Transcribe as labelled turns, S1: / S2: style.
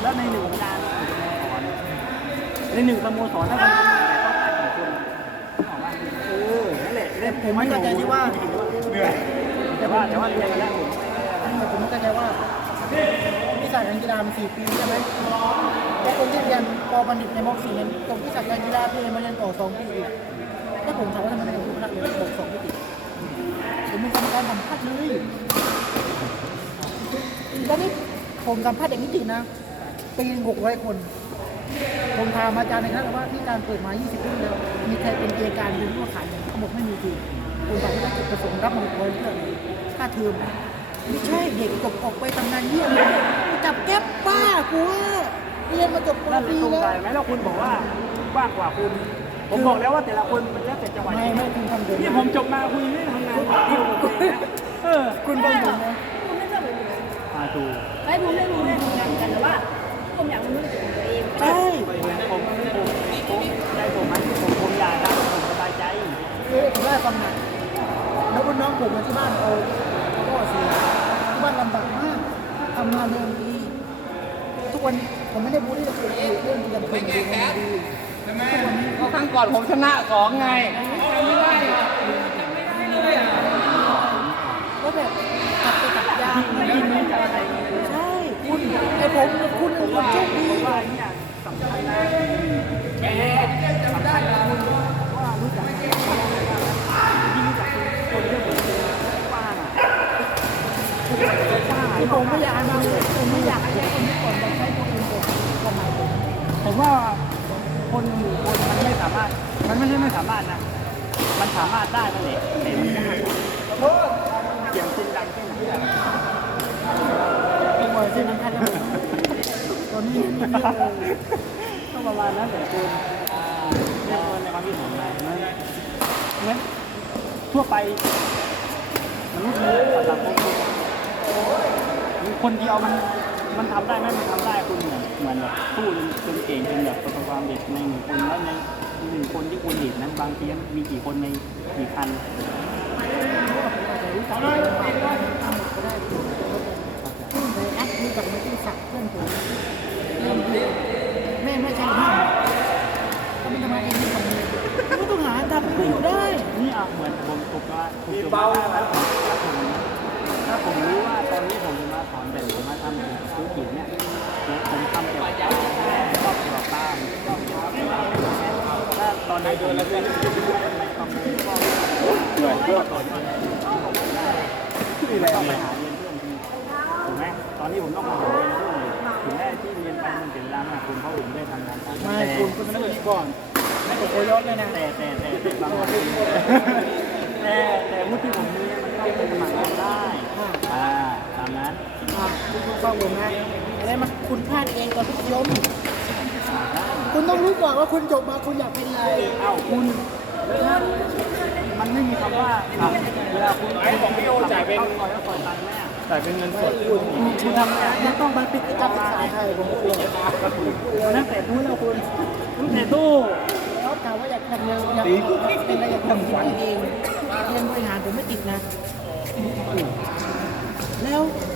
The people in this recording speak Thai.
S1: แล้วในหนึ่งกีฬาในหนึ่งสโมสรถ้าคนทำงานแต่ต้องการกี่คนบอกว่านั่นแหละ
S2: ผมไม่เข้าใจที่ว่า
S1: เหนื่อยแต่ว่าเรียนกันแล้ว
S2: ผมไม่เข้าใจว่าวิชาการกีฬามัน4 ปีใช่ไหมแต่คนที่เรียนปบัณฑิตในม .4 นั้นจบวิชาการกีฬาพี่มาเรียนต่อ2 ปีอีกแล้วผมถามว่าทำไมไม่ผมนักเรียนบอก2 ปีติดผมเป็นกรรมการสัมภาษณ์เลยตอนนี้ผมสัมภาษณ์เด็กนิตินะปีนึง600 คนผมถามอาจารย์ในคณะว่าที่การเปิดมา20 ปีแล้วมีใครเป็นเกียร์การยืนว่าขายเขาบอกไม่มีจริงผมถามว่าจุดประสงค์รับมา600เรื่องค่าเทอมไม่ใช่เด็กจบออกไปทำงานเยี่ยมเลยจับแก๊ปป้ากูเรียนมาจบป
S1: นั่น
S2: ริญ
S1: ตรง
S2: ญา
S1: ใจไหมแล้วคุณบอกว่าว่างกว่าคุณผมบอกแล้วว่าแต่ละคนมันแล้วแต่จังหวะ
S2: ไม่คุณทำเดิม
S1: ที่ผมจบมาคุณไม่ได้ทำงาน
S2: คุณต้องดูนะ
S3: คุณไม่ชอบเหมือนกัน
S1: มาดู
S3: ไม่รู้ได้ทำงานกันแต่ว่าผมอยากรู้ในตัวตัวเอง
S2: ใช่
S1: ผมใจผมอยากทำผมสบายใจ
S2: ผมได้ฟังหน่อยแล้วคุณน้องผมมาที่บ้านเขาก็เสียที่บ้านลำบากมากทำงานเดินดีทุกวันผมไม่ได้บูลลี่เรื่องเรียนคนดีดีทุกวันนี้
S1: เขาครั้งก่อนผมชนะ2ไงไม่ได้
S2: ก็แบบตัดไปตัดยางไม่ได้ใช่คุณไอ้ผมคุณเป็นคนโชคดี
S1: ว่าเนี่ยสำคัญนะแกสำคัญนะคุณว่ารู้จักที่รู้จักคนเรื่องเหมือนป้าน่ะ
S2: ผมไม่อยากมาผมไม่อยากให้คนที่ก่อนมาใช้ตัวเองก่อนสมัย
S1: ผมว่าคนหมู่คนมันไม่สามารถมันไม่ใช่ไม่สามารถนะมันสามารถได้นั่นแหละแต่มันยากเสียงคุณดังแค่ไหน
S2: ผมบอกที่นั่นแค่นั้นตอนนี้
S1: ก็ประมาณนั้นแต่คุณเรียกว่าในความคิดผมนะงั้นทั่วไปมนุษย์มันสังคมคนเดียวมันทำได้ไหมมันทำได้คุณเหมือนแบบสู้จนเก่งจนแบบประสบความสำเร็จใน1 คนแล้วใน1 คนที่คุณเห็นนั้นบางทีมีกี่คนในกี่พัน
S2: ในแอปมีกับมาที่สักเพื่อนผมเริ่มแม่ไม่ใช่ห้ามก็มันทำไมเองไม่ทำเลยไม่ต้องหาทำก็อยู่ได้
S1: นี่อ่ะเหมือนผมจบมาแล้วถ้าผมรู้ว่าตอนนี้ผมจะมาสอนแต่ผมมาทำธุรกิจเนี่ยผมทำเกี่ยวกับชอบเกี่ยวกับบ้านถ้าตอนนั้นผมไม่ทำเลยก็เหนื่อยเพื่อต่อยอดที่เราไปหาเรียนเพิ่มทีถูกไหมตอนนี้ผมต้องมาหาเรียนเพิ่มเลยถึงแม้ที่เรียนไปมันเป็นร้านอาหารคุณเพราะผมได้ทำงานการ
S2: ไม่คุณก็ต้องดีก่อนไม่กดโอยศเลยนะ
S1: แต่บางทีแต่วุฒิผมนี้มันต้องไปสมัครงานได้ตามนั้น
S2: คุณฟังผมนะอะไรมาคุณพลาดเองก่อนทุกยมคุณต้องรู้ก่อนว่าคุณจบมาคุณอยากเป็นอะไร
S1: คุณมันไม่มีคำว่าเวลาคุณบอกพี่โอจ่ายเป็นจ่ายเป็นเงินสดคุณทำงาน
S2: ต้องมาปิดการศึกษาไทยผมพูดเลย
S1: ตั้งแต่ตู้แล้วคุณตั้งแต่ตู้
S2: แล้วถามว่าอยากทำเงินอยากเป็นอะไรอยากทำเองเรียนบริหารผมไม่ติดนะแล้ว